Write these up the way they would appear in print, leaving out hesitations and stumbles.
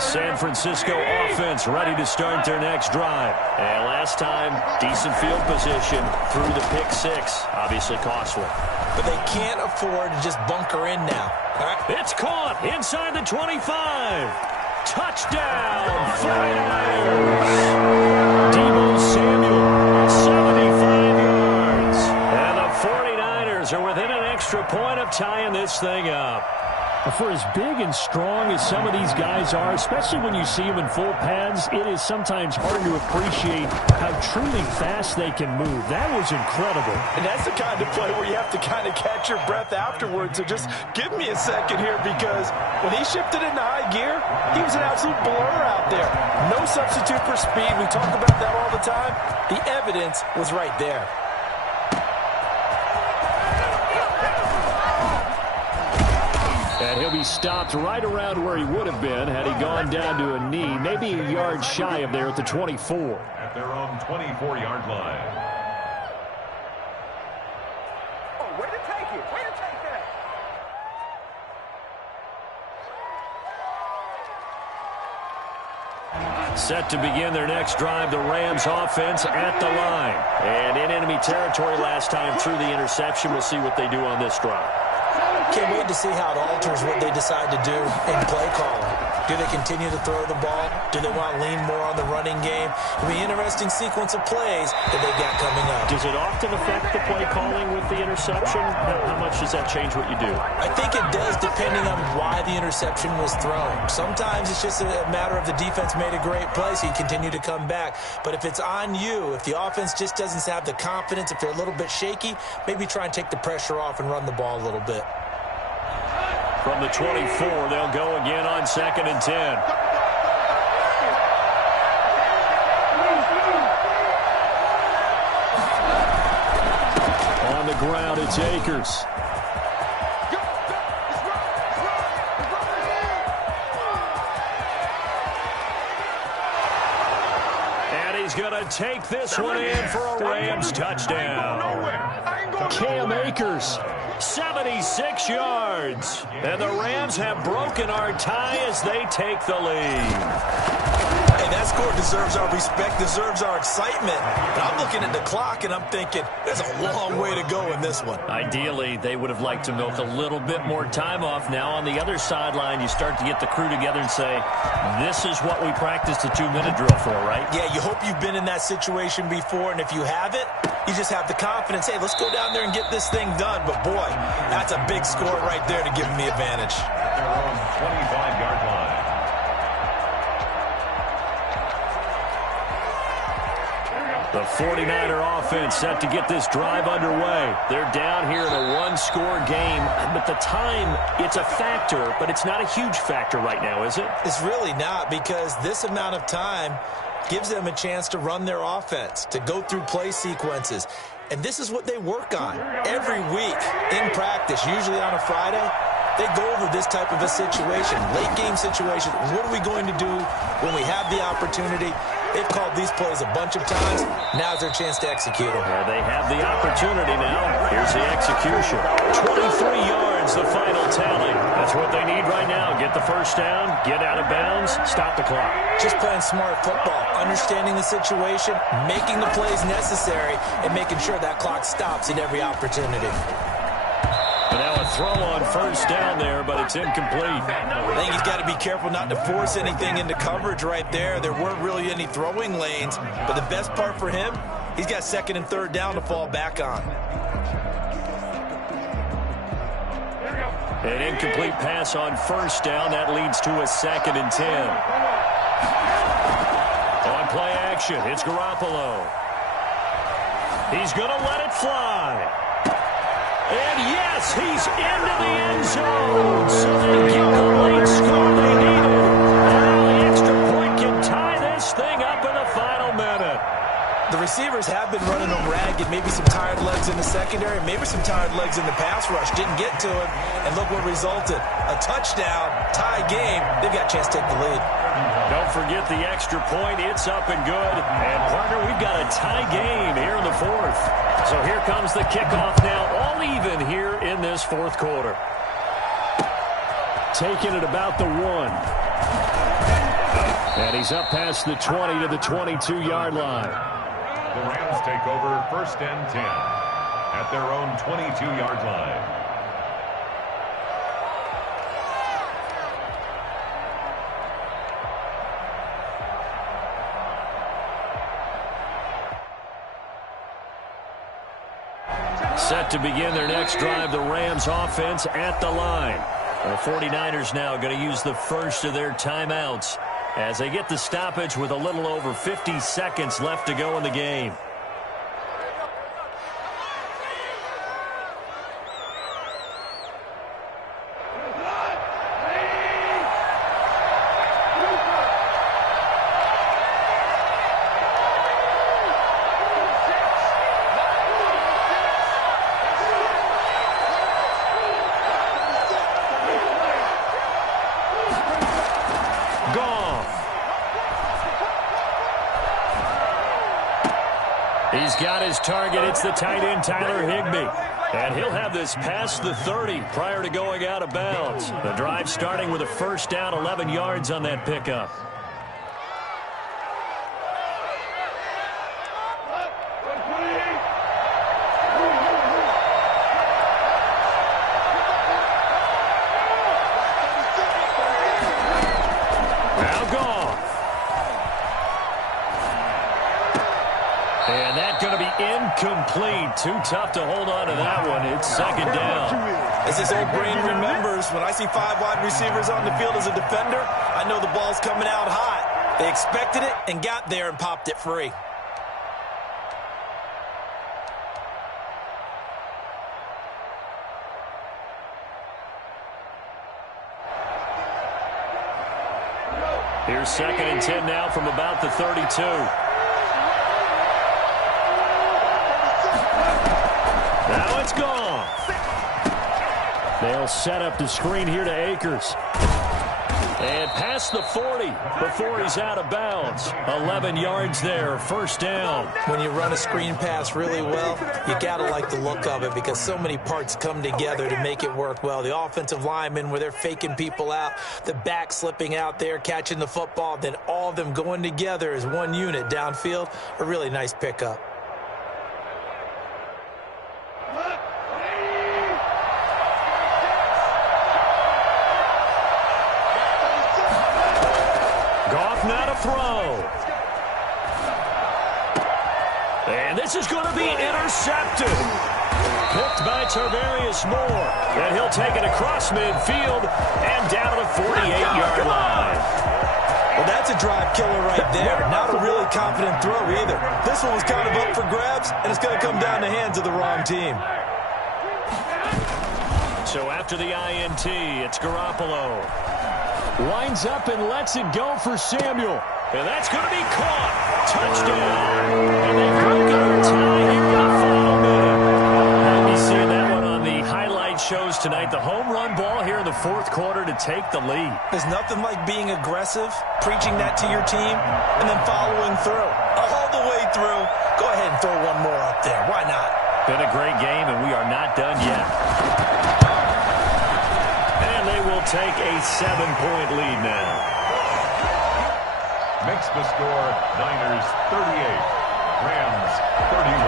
The San Francisco offense ready to start their next drive. And last time, decent field position through the pick six. Obviously costly. But they can't afford to just bunker in now. All right. It's caught inside the 25. Touchdown, 49ers. Deebo Samuel, 75 yards. And the 49ers are within an extra point of tying this thing up. For as big and strong as some of these guys are, especially when you see them in full pads, it is sometimes hard to appreciate how truly fast they can move. That was incredible. And that's the kind of play where you have to kind of catch your breath afterwards. So just give me a second here, because when he shifted into high gear, he was an absolute blur out there. No substitute for speed. We talk about that all the time. The evidence was right there. And he'll be stopped right around where he would have been had he gone down to a knee, maybe a yard shy of there at the 24. At their own 24-yard line. Oh, way to take it. Way to take that. Set to begin their next drive, the Rams offense at the line. And in enemy territory last time through the interception. We'll see what they do on this drive. Can't wait to see how it alters what they decide to do in play calling. Do they continue to throw the ball? Do they want to lean more on the running game? It'll be an interesting sequence of plays that they've got coming up. Does it often affect the play calling with the interception? How much does that change what you do? I think it does, depending on why the interception was thrown. Sometimes it's just a matter of the defense made a great play, so you continue to come back. But if it's on you, if the offense just doesn't have the confidence, if they're a little bit shaky, maybe try and take the pressure off and run the ball a little bit. From the 24, they'll go again on 2nd and 10. On the ground, it's Akers. And he's going to take this one in for a Rams touchdown. Cam Akers. 76 yards. And the Rams have broken our tie as they take the lead. Hey, that score deserves our respect, deserves our excitement. But I'm looking at the clock, and I'm thinking, there's a long way to go in this one. Ideally, they would have liked to milk a little bit more time off. Now, on the other sideline, you start to get the crew together and say, this is what we practiced a 2-minute drill for, right? Yeah, you hope you've been in that situation before, and if you haven't, you just have the confidence, hey, let's go down there and get this thing done. But, boy, that's a big score right there to give them the advantage. At their own 25-yard line. The 49er offense set to get this drive underway. They're down here in a one-score game, but the time, it's a factor, but it's not a huge factor right now, is it? It's really not, because this amount of time gives them a chance to run their offense, to go through play sequences. And this is what they work on every week in practice, usually on a Friday. They go over this type of a situation, late game situation. What are we going to do when we have the opportunity? They've called these plays a bunch of times. Now's their chance to execute them. Yeah, they have the opportunity now. Here's the execution. 23 yards, the final tally. That's what they need right now. Get the first down, get out of bounds, stop the clock. Just playing smart football, understanding the situation, making the plays necessary, and making sure that clock stops at every opportunity. And now a throw on first down there, but it's incomplete. I think he's got to be careful not to force anything into coverage right there. There weren't really any throwing lanes, but the best part for him, he's got 2nd and 3rd down to fall back on. An incomplete pass on first down. That leads to a 2nd and 10. On play action, it's Garoppolo. He's going to let it fly. And yes, he's into the end zone. So they get the late score they needed. Now the extra point can tie this thing up in the final minute. The receivers have been running them ragged. Maybe some tired legs in the secondary, maybe some tired legs in the pass rush. Didn't get to him, and look what resulted. A touchdown, tie game. They've got a chance to take the lead. Don't forget the extra point. It's up and good. And, partner, we've got a tie game here in the 4th. So here comes the kickoff now, all even here in this 4th quarter. Taking it about the 1. And he's up past the 20 to the 22-yard line. The Rams take over 1st and 10 at their own 22-yard line. Set to begin their next drive, the Rams offense at the line. The 49ers now going to use the first of their timeouts as they get the stoppage with a little over 50 seconds left to go in the game. He's got his target. It's the tight end, Tyler Higbee. And he'll have this past the 30 prior to going out of bounds. The drive starting with a first down, 11 yards on that pickup. And that's going to be incomplete. Too tough to hold on to that one. It's second down. As his old brain remembers, when I see 5 wide receivers on the field as a defender, I know the ball's coming out hot. They expected it and got there and popped it free. Here's 2nd and 10 now from about the 32. Now it's gone. They'll set up the screen here to Akers. And past the 40 before he's out of bounds. 11 yards there, first down. When you run a screen pass really well, you got to like the look of it because so many parts come together to make it work well. The offensive linemen, where they're faking people out, the back slipping out there, catching the football, then all of them going together as one unit downfield. A really nice pickup. Throw. And this is going to be intercepted. Picked by Tarvarius Moore. And he'll take it across midfield and down to the 48-yard line. Well, that's a drive killer right there. Not a really confident throw either. This one was kind of up for grabs, and it's going to come down the hands of the wrong team. So after the INT, it's Garoppolo. Winds up and lets it go for Samuel. And that's going to be caught. Touchdown. And they've broken our tie here in the final minute. I'll be seeing that one on the highlight shows tonight. The home run ball here in the fourth quarter to take the lead. There's nothing like being aggressive, preaching that to your team, and then following through. All the way through. Go ahead and throw one more up there. Why not? Been a great game, and we are not done yet. And they will take a 7-point lead now. Makes the score Niners 38, Rams 31.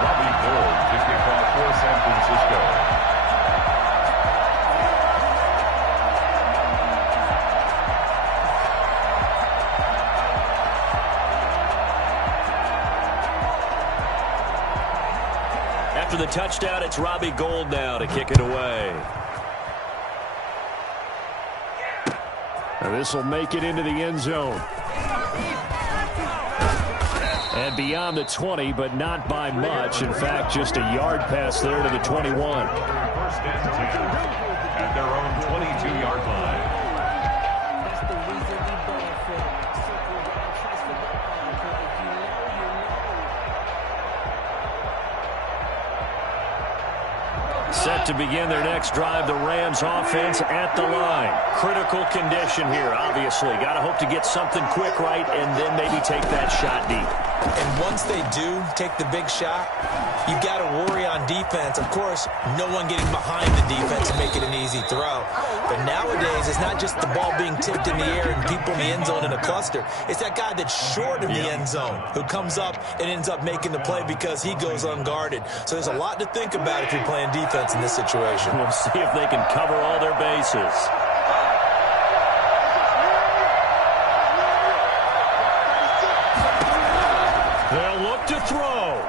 Robbie Gould to kick off for San Francisco. After the touchdown, it's Robbie Gould now to kick it away. This will make it into the end zone. And beyond the 20, but not by much. In fact, just a yard pass there to the 21. 1st and 10 at their own 22-yard line. Set to begin their next drive, the Rams offense at the line. Critical condition here, obviously. Got to hope to get something quick right and then maybe take that shot deep. And once they do take the big shot, you've got to worry on defense. Of course, no one getting behind the defense and make it an easy throw. But nowadays, it's not just the ball being tipped in the air and people in the end zone in a cluster. It's that guy that's short of the end zone who comes up and ends up making the play because he goes unguarded. So there's a lot to think about if you're playing defense in this situation. We'll see if they can cover all their bases. They'll look to throw.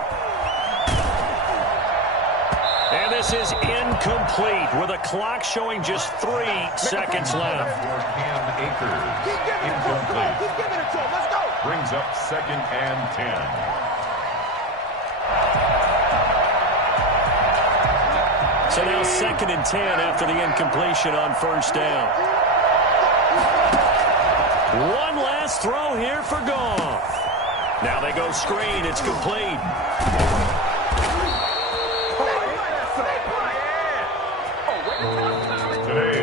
And this is incomplete with a clock showing just 3 seconds left. For Cam Akers. Incomplete. Keep giving it to him. Let's go. Brings up 2nd and 10. So now 2nd and 10 after the incompletion on first down. One last throw here for Goff. Now they go screen. It's complete.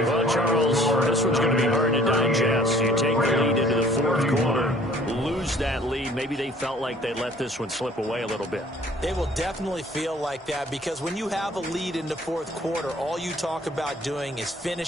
Well, Charles, this one's going to be hard to digest. You take the lead into the fourth quarter, lose that lead. Maybe they felt like they let this one slip away a little bit. It will definitely feel like that because when you have a lead in the fourth quarter, all you talk about doing is finishing